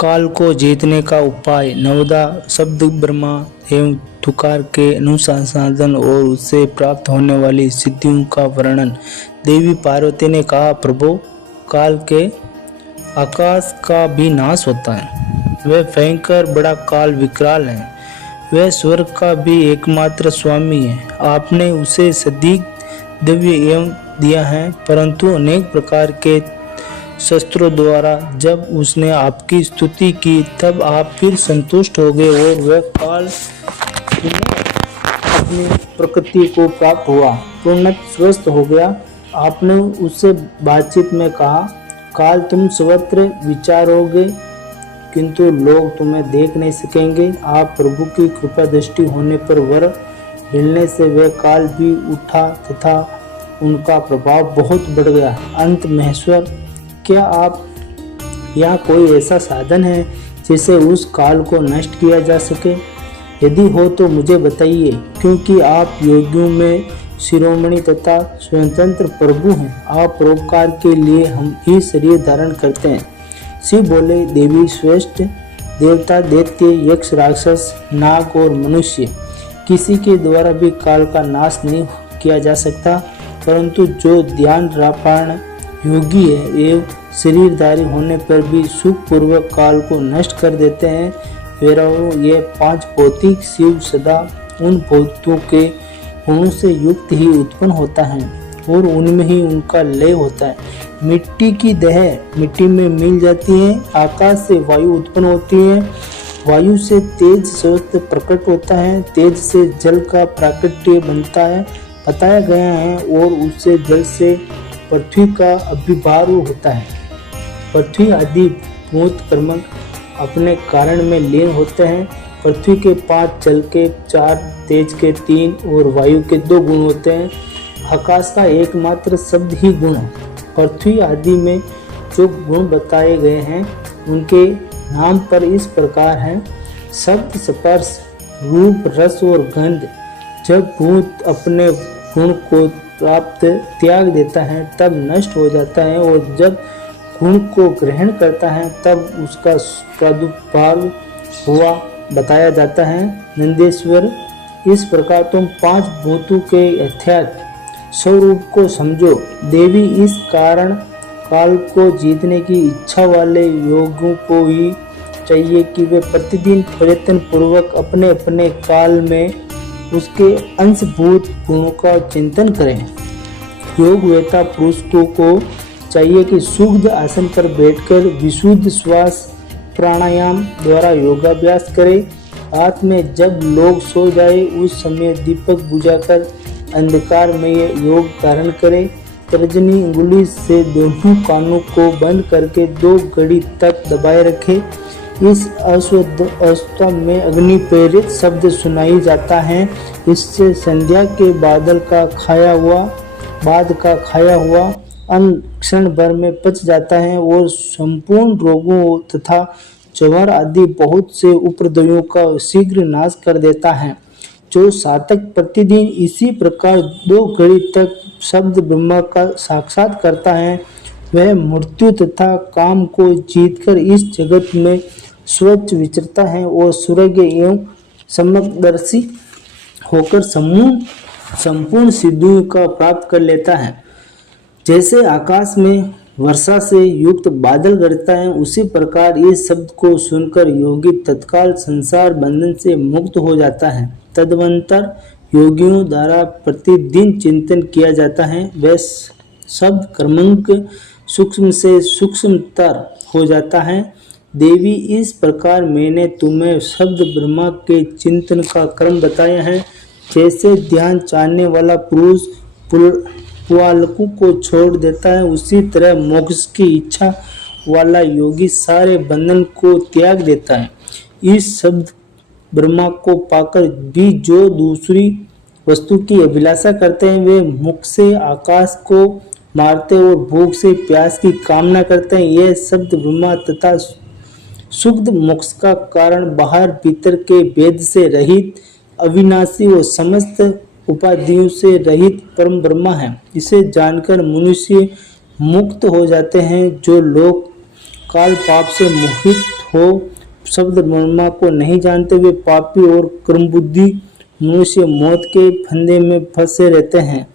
काल को जीतने का उपाय। नवदा शब्द ब्रह्मा एवं तुकार के अनुसंधान और उससे प्राप्त होने वाली सिद्धियों का वर्णन। देवी पार्वती ने कहा, प्रभु, काल के आकाश का भी नाश होता है। वह भयंकर बड़ा काल विकराल है। वह स्वर्ग का भी एकमात्र स्वामी है। आपने उसे सदी दिव्य एवं दिया है, परंतु अनेक प्रकार के शस्त्रों द्वारा जब उसने आपकी स्तुति की तब आप फिर संतुष्ट हो गए और वह काल अपनी प्रकृति को प्राप्त हुआ, पूर्णतः स्वस्थ हो गया। आपने उससे बातचीत में कहा, काल तुम सर्वत्र विचारोगे किंतु लोग तुम्हें देख नहीं सकेंगे। आप प्रभु की कृपा दृष्टि होने पर वर मिलने से वह काल भी उठा तथा उनका प्रभाव बहुत बढ़ गया। अंत महेश्वर, क्या आप यहाँ कोई ऐसा साधन है जिससे उस काल को नष्ट किया जा सके? यदि हो तो मुझे बताइए, क्योंकि आप योगियों में शिरोमणि तथा स्वतंत्र प्रभु हैं। आप परोपकार के लिए हम ही शरीर धारण करते हैं। शिव बोले, देवी श्रेष्ठ, देवता, दैत्य, यक्ष, राक्षस, नाग और मनुष्य, किसी के द्वारा भी काल का नाश नहीं किया जा सकता, परंतु जो ध्यान रापाण योगी है एवं शरीरधारी होने पर भी सुख पूर्वक काल को नष्ट कर देते हैं, ये 5 भौतिक शिव सदा उन भूतों के गुणों से युक्त ही उत्पन्न होता है और उनमें ही उनका लय होता है। मिट्टी की देह मिट्टी में मिल जाती है, आकाश से वायु उत्पन्न होती है, वायु से तेज स्रोत प्रकट होता है, तेज से जल का प्राकट्य बनता है, बताया गया है, और उससे जल से पृथ्वी का अभिभाव होता है। पृथ्वी आदि भूत कर्मक अपने कारण में लीन होते हैं। पृथ्वी के 5, जल के 4, तेज के 3 और वायु के 2 गुण होते हैं। आकाश का एकमात्र शब्द ही गुण है। पृथ्वी आदि में जो गुण बताए गए हैं उनके नाम पर इस प्रकार हैं: शब्द, स्पर्श, रूप, रस और गंध। जब भूत अपने गुण को प्राप्त त्याग देता है तब नष्ट हो जाता है, और जब गुण को ग्रहण करता है तब उसका प्रादुर्भाव हुआ बताया जाता है। नंदेश्वर, इस प्रकार तुम 5 भूतों के यथार्थ स्वरूप को समझो। देवी, इस कारण काल को जीतने की इच्छा वाले योगियों को ही चाहिए कि वे प्रतिदिन प्रयत्न पूर्वक अपने अपने काल में उसके अंशभूत गुणों का चिंतन करें। योग वेता पुरुषों को चाहिए कि शुद्ध आसन पर बैठकर विशुद्ध श्वास प्राणायाम द्वारा योगाभ्यास करें। रात में जब लोग सो जाए उस समय दीपक बुझाकर अंधकार में योग धारण करें। तर्जनी उंगली से दोनों कानों को बंद करके 2 घड़ी तक दबाए रखें। इस अशुद्ध अवस्था में अग्नि प्रेरित शब्द सुनाई जाता है। इससे संध्या के बाद का खाया हुआ अन्न क्षण भर में पच जाता है और संपूर्ण रोगों तथा ज्वर आदि बहुत से उपद्रवों का शीघ्र नाश कर देता है। जो साधक प्रतिदिन इसी प्रकार 2 घड़ी तक शब्द ब्रह्म का साक्षात करता है, वह मृत्यु तथा काम को जीतकर इस जगत में स्वच्छ विचरता है और सूर्य एवं समदर्शी होकर संपूर्ण सिद्धियों का प्राप्त कर लेता है। जैसे आकाश में वर्षा से युक्त बादल गरजता है, उसी प्रकार इस शब्द को सुनकर योगी तत्काल संसार बंधन से मुक्त हो जाता है। तदनंतर योगियों द्वारा प्रतिदिन चिंतन किया जाता है। वह शब्द क्रमांक सूक्ष्म से सूक्ष्मतर हो जाता है। देवी, इस प्रकार मैंने तुम्हें शब्द ब्रह्मा के चिंतन का क्रम बताया है। जैसे ध्यान चाहने वाला पुरुष पुआलकों को छोड़ देता है, उसी तरह मोक्ष की इच्छा वाला योगी सारे बंधन को त्याग देता है। इस शब्द ब्रह्मा को पाकर भी जो दूसरी वस्तु की अभिलाषा करते हैं, वे मुख से आकाश को मारते और भूख से प्यास की कामना करते हैं। यह शब्द ब्रह्मा तथा शुद्ध मोक्ष का कारण बाहर भीतर के भेद से रहित अविनाशी और समस्त उपाधियों से रहित परम ब्रह्मा है। इसे जानकर मनुष्य मुक्त हो जाते हैं। जो लोग काल पाप से मोहित हो शब्द ब्रह्मा को नहीं जानते वे पापी और कर्मबुद्धि मनुष्य मौत के फंदे में फंसे रहते हैं।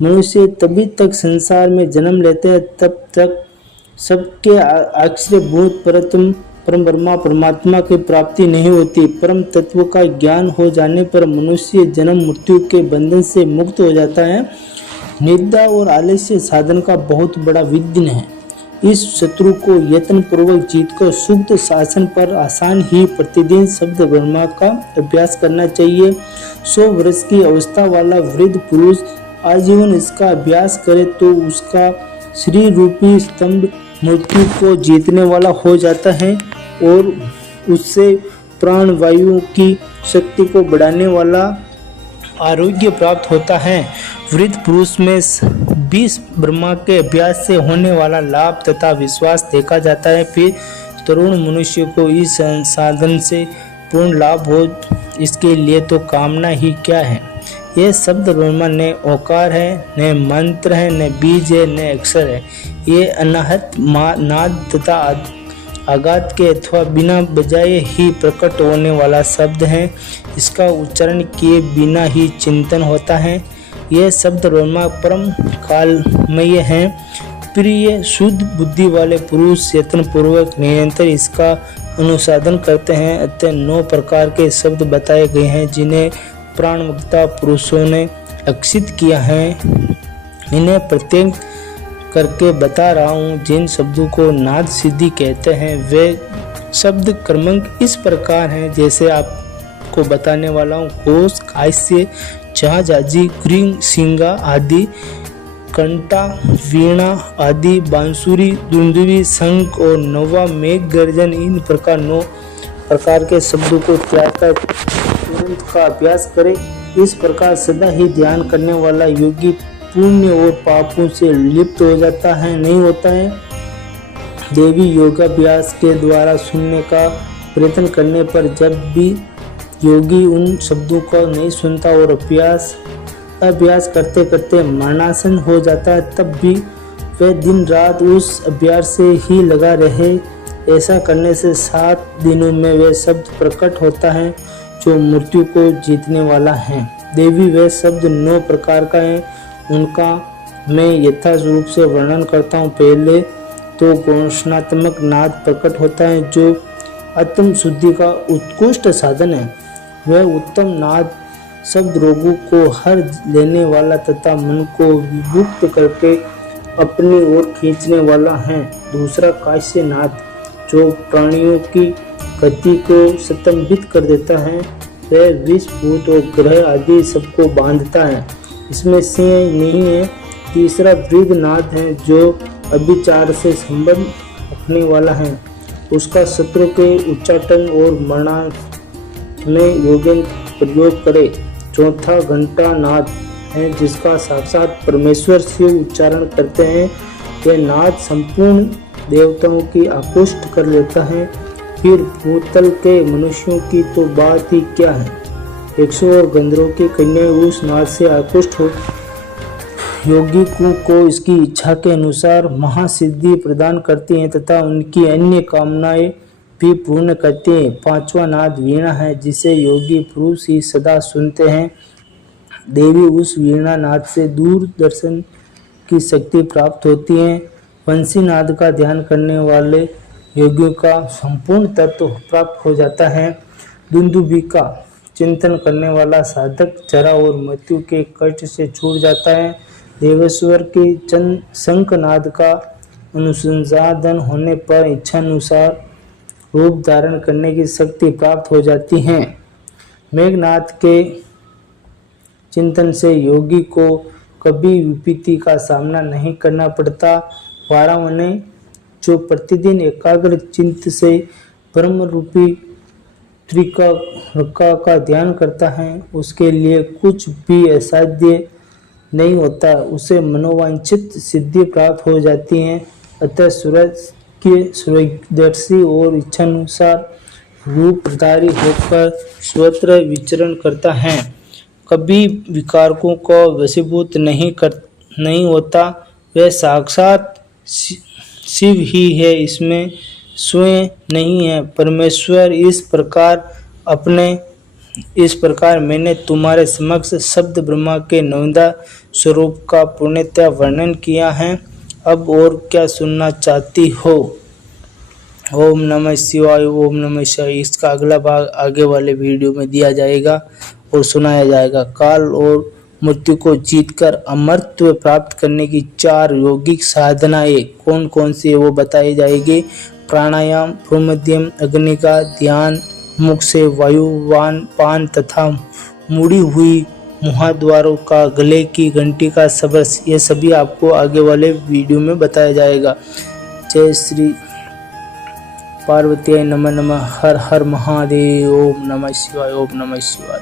मनुष्य तभी तक संसार में जन्म लेते हैं तब तक सबके आश्रयभूत परम ब्रह्मा परमात्मा की प्राप्ति नहीं होती। परम तत्व का ज्ञान हो जाने पर मनुष्य जन्म मृत्यु के बंधन से मुक्त हो जाता है। निद्रा और आलस्य साधन का बहुत बड़ा विघ्न है। इस शत्रु को यत्न पूर्वक जीत कर शुद्ध शासन पर आसान ही प्रतिदिन शब्द ब्रह्मा का अभ्यास करना चाहिए। 100 वर्ष की अवस्था वाला वृद्ध पुरुष आजीवन इसका अभ्यास करे तो उसका श्री रूपी स्तंभ मृत्यु को जीतने वाला हो जाता है और उससे प्राण वायु की शक्ति को बढ़ाने वाला आरोग्य प्राप्त होता है। वृद्ध पुरुष में 20 ब्रह्मा के अभ्यास से होने वाला लाभ तथा विश्वास देखा जाता है। फिर तरुण मनुष्य को इस साधन से पूर्ण लाभ हो इसके लिए तो कामना ही क्या है। यह शब्द ब्रह्मा न ओकार है, न मंत्र है, न बीज है, न अक्षर है। ये अनाहत नाद तथा आघात के अथवा बिना बजाए ही प्रकट होने वाला शब्द है। इसका उच्चारण किए बिना ही चिंतन होता है। यह शब्द ब्रह्मा परम कालमय है। प्रिय शुद्ध बुद्धि वाले पुरुष यत्न पूर्वक निरंतर इसका अनुसाधन करते हैं। अतः 9 प्रकार के शब्द बताए गए हैं जिन्हें प्राणवक्ता पुरुषों ने लक्षित किया है। इन्हें प्रत्येक करके बता रहा हूँ। जिन शब्दों को नाद सिद्धि कहते हैं वे शब्द क्रमांक इस प्रकार हैं जैसे आपको बताने वाला हूँ। कोश, कायस्य, जहाजाजी, ग्रींग, सिंगा आदि, कंटा, वीणा आदि, बांसुरी, दुंदुभी, शंख और नौवा मेघ गर्जन। इन प्रकार 9 प्रकार के शब्दों को त्याग कर तुरंत का अभ्यास करें। इस प्रकार सदा ही ध्यान करने वाला योगी पुण्य और पापों से लिप्त हो जाता है, नहीं होता है। देवी योगाभ्यास के द्वारा सुनने का प्रयत्न करने पर जब भी योगी उन शब्दों को नहीं सुनता और अभ्यास करते करते मरणासन हो जाता है तब भी वह दिन रात उस अभ्यास से ही लगा रहे। ऐसा करने से 7 दिनों में वह शब्द प्रकट होता है जो मृत्यु को जीतने वाला है। देवी वह शब्द 9 प्रकार का है, उनका मैं यथार्थ रूप से वर्णन करता हूँ। पहले तो घोषणात्मक नाद प्रकट होता है जो आत्म शुद्धि का उत्कृष्ट साधन है। वह उत्तम नाद शब्द रोगों को हर लेने वाला तथा मन को विमुक्त करके अपनी ओर खींचने वाला है। दूसरा कायस्य नाद जो प्राणियों की गति को स्तंभित कर देता है। वह विष भूत और ग्रह आदि सबको बांधता है, इसमें सिंह नहीं है। तीसरा वृद्ध नाद है जो अभिचार से संबंध रखने वाला है, उसका शत्रु के उच्चाटन और मरणांत में योगन प्रयोग करे। चौथा घंटा नाद है जिसका साक्षात परमेश्वर शिव उच्चारण करते हैं। यह नाद संपूर्ण देवताओं की आकृष्ट कर लेता है। फिर भूतल के मनुष्यों की तो बात ही क्या है। 100 और गंधर्वों की कन्याएं उस नाद से आकृष्ट हो योगी को इसकी इच्छा के अनुसार महासिद्धि प्रदान करती हैं तथा उनकी अन्य कामनाएं भी पूर्ण करती हैं। 5वां नाद वीणा है जिसे योगी पुरुष ही सदा सुनते हैं। देवी उस वीणा नाद से दूरदर्शन की शक्ति प्राप्त होती है। वंशी नाद का ध्यान करने वाले योगियों का संपूर्ण तत्व प्राप्त हो जाता है। दुंदुभी का चिंतन करने वाला साधक जरा और मृत्यु के कष्ट से छूट जाता है। देवेश्वर के शंखनाद का अनुसंधान होने पर इच्छानुसार रूप धारण करने की शक्ति प्राप्त हो जाती है। मेघनाद के चिंतन से योगी को कभी विपत्ति का सामना नहीं करना पड़ता। वारावने जो प्रतिदिन एकाग्र चित्त से ब्रह्म रूपी त्रिका का ध्यान करता है उसके लिए कुछ भी असाध्य नहीं होता, उसे मनोवांछित सिद्धि प्राप्त हो जाती है। अतः सूरज के सूर्यदर्शी और इच्छानुसार रूपधारी होकर सर्वत्र विचरण करता है, कभी विकारकों को वशीभूत नहीं होता। वह साक्षात शिव ही है, इसमें स्वयं नहीं है। परमेश्वर इस प्रकार मैंने तुम्हारे समक्ष शब्द ब्रह्मा के नवदा स्वरूप का पूर्णतः वर्णन किया है। अब और क्या सुनना चाहती हो? ओम नमः शिवाय, ओम नमः शिवाय। इसका अगला भाग आगे वाले वीडियो में दिया जाएगा और सुनाया जाएगा। काल और मृत्यु को जीतकर अमरत्व प्राप्त करने की 4 यौगिक साधनाएं कौन कौन सी है वो बताई जाएगी। प्राणायाम, भ्रूमध्यम अग्नि का ध्यान, मुख से वायुवान पान तथा मुड़ी हुई मुहाद्वारों का, गले की घंटी का स्पर्श, ये सभी आपको आगे वाले वीडियो में बताया जाएगा। जय श्री पार्वती नमः नमः। हर हर महादेव। ओम नमः शिवाय, ओम नमः शिवाय।